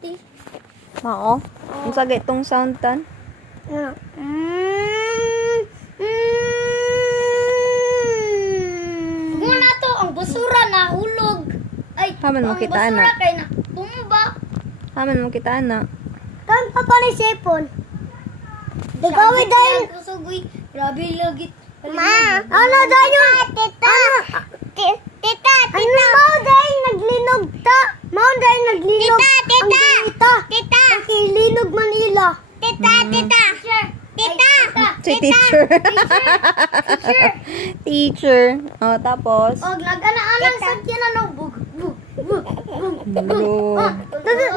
ti. Mao. Ang sagay tong sound tan. Ano? Muna to, ang basura na hulog. Ay, Haman mo ang kita, basura anak. kay na tumba. Haman mo kita ana. Kan pa pa ni sipon. Dagawin dahil. Kasugoy. Grabe lagi. Ma, ano dahil? Tita. Tita. Ano mo dahil naglinog ta? Mau dahil naglinog. Tita. Tita. Ang kilinog Manila. Tita. Tita. Tita. Si teacher. Teacher. Oh, tapos. Og nag-ana-anang sakyan ano bug. Bro.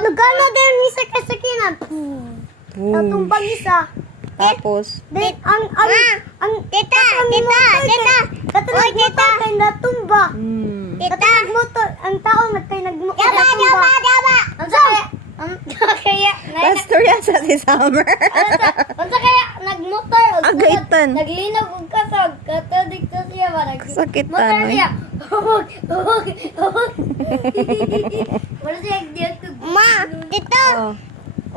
Nagana din ni sakinan. Natumbag isa. Tapos. Then ang tita. Katulad tita kay natumba. Tita motor ang tao nagkay nagtumba. Daba. Ang kaya Pastor yan sa si Summer. Unsa kaya nagmotor og Agaitan. naglinog og kasag katudig sa siya ba Sakit motor tan, siya. Wala siya diyan ko. Ma, tita. Oh.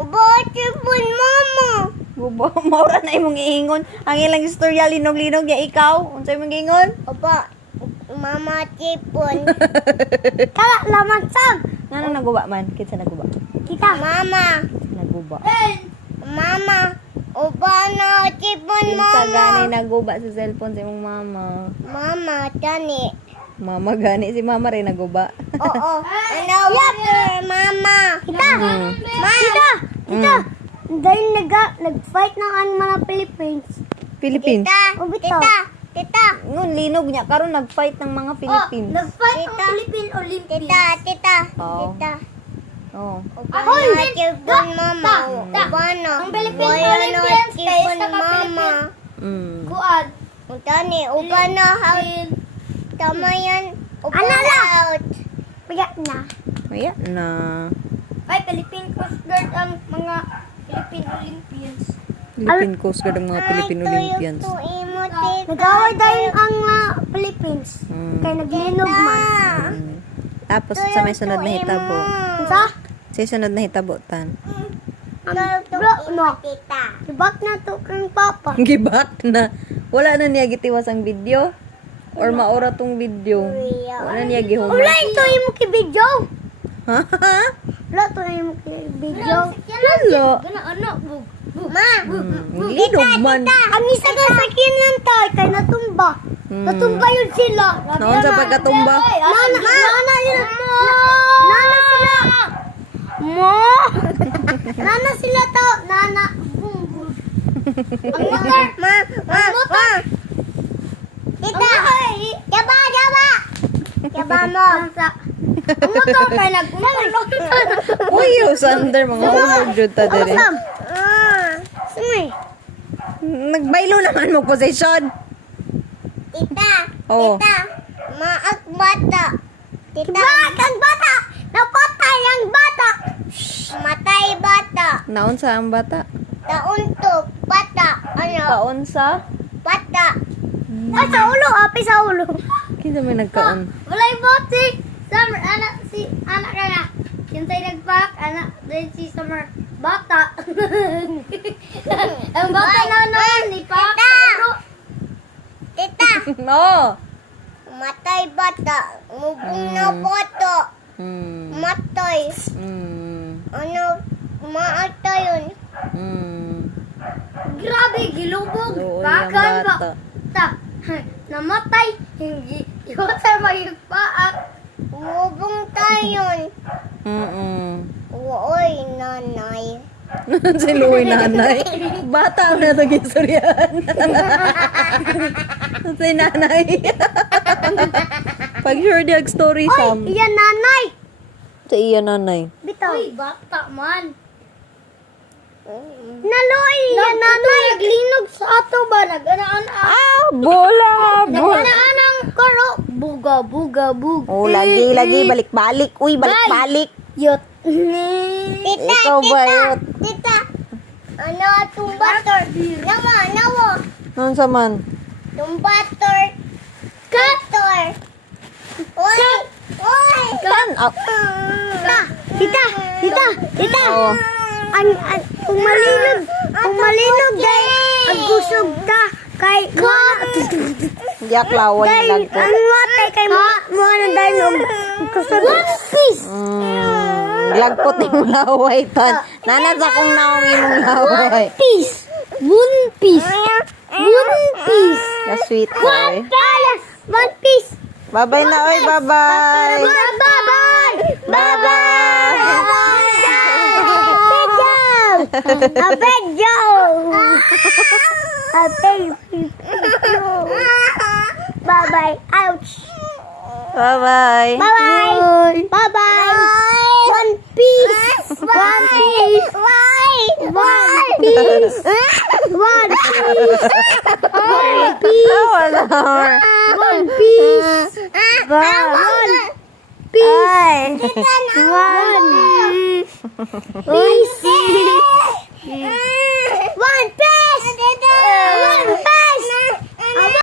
Ubaot pun mama. Bubo, maura na imong iingon. Ang ilang istorya linog-linog ya ikaw. Unsay imong giingon? Opa, mama tipon. Kala laman sab. Ngano naguba man? Kinsa naguba? Kita. Mama. Naguba. Mama. Opa na tipon Kinsa gani naguba sa cellphone sa imong mama? Mama, tani. Mama gani si mama rin naguba. Oo. Ano water, mama. Kita. Ma. Kita. Dahil nag-fight ng ang mga Philippines. Philippines. Tita. Ngun linog niya karon nag-fight ng mga Philippines. Nag-fight ng Philippine Olympics. Tita. Oo. Oh. Hoy, tipon mama. Ang Philippine Olympians kay sa mama. Kuad. Tani, ubana out. Tama yan. Ubana out. Pagyak na. Maya na. Ay, Philippine Coast Guard ang mga Philippine Olympians. Philippine Coast Guard ang mga Philippine Olympians. Nag-away dahil ang Philippines. Kaya naglinog man. Tapos sa may sunod na hitabo. Sa? Sa sunod na hitabo tan. Bro, no. Ibak na to kang papa. Gibak na. Wala na niya gitiwas ang video. Or maura tong video. Wala niya gihuma. Wala ito yung kibidyo. Ha? Wala ito yung kibidyo. Wala. Gana anak, bug. Ma. Linog man. Ang isa ka sakyan lang tayo kay natumba. Natumba yun sila. Naon sa pagkatumba? Nana sila. Mo. Nana sila to. Nana. Ang motor. Ang motor. Tita. Jaba. Jaba mo. Ang motor kay nag-umulong. Uy, Sander, mga umog jud ta dere. Sumay. Nagbaylo naman mo position. Tita. Oo. Tita. Maak bata. Tita. Bakit ang bata? Napatay ang bata. Matay bata. Naon sa ang bata? Taon to. Bata. Ano? Kaon sa? Bata. Ah, sa ulo. Api sa ulo. Kinsa may nagkaon? Walay bote. Summer. Anak ka na. Yung sa'yo nagpak. Anak. Then si Summer. Bata. Ang bata na naman. Ni Pak. Tita. No. Matay bata. Mubong na boto. Matay. Ano? Maata yun. Grabe, gilubog. Oo, Bagan yung ba? bata. Namatay. Hindi. Iwasa magpaak. Mubong tayo. Uy, nanay. Si Louie nanay. Bata na ito gisurian. Si nanay. Pag sure di ag story Sam. Iyan nanay. Sa iya nanay. Bitaw. Uy, bata man. Naloy, iyan nanay. Naglinog sa ato ba? Nag-anaan. Bola. Nag-anaan ang karo. Buga. Oh, lagi balik-balik. Uy, balik-balik. Yot. Tita, Ikaw ba yun? Tita. Ano, tumbator. Nawa. Noon sa man? Tumbator. Kator. Oy. Kan? Tita. Tita, Oo. kung malinog dahil ang kusog ta kay Hindi aklawan yung lagpot. ang watay kay mo na dahil ang kusog. One piece! Lagpot yung laway ton. Nanad akong naong imong laway. Piece! One piece! One piece! Ya sweet boy. One piece! Bye-bye na, oy. Bye-bye. Bye-bye! Bye-bye. A big joke! A big Bye-bye. Ouch! Bye-bye. Bye-bye! Bye-bye! One piece! One piece! One piece! One piece! One piece! Tawa na. One piece! One piece! One piece!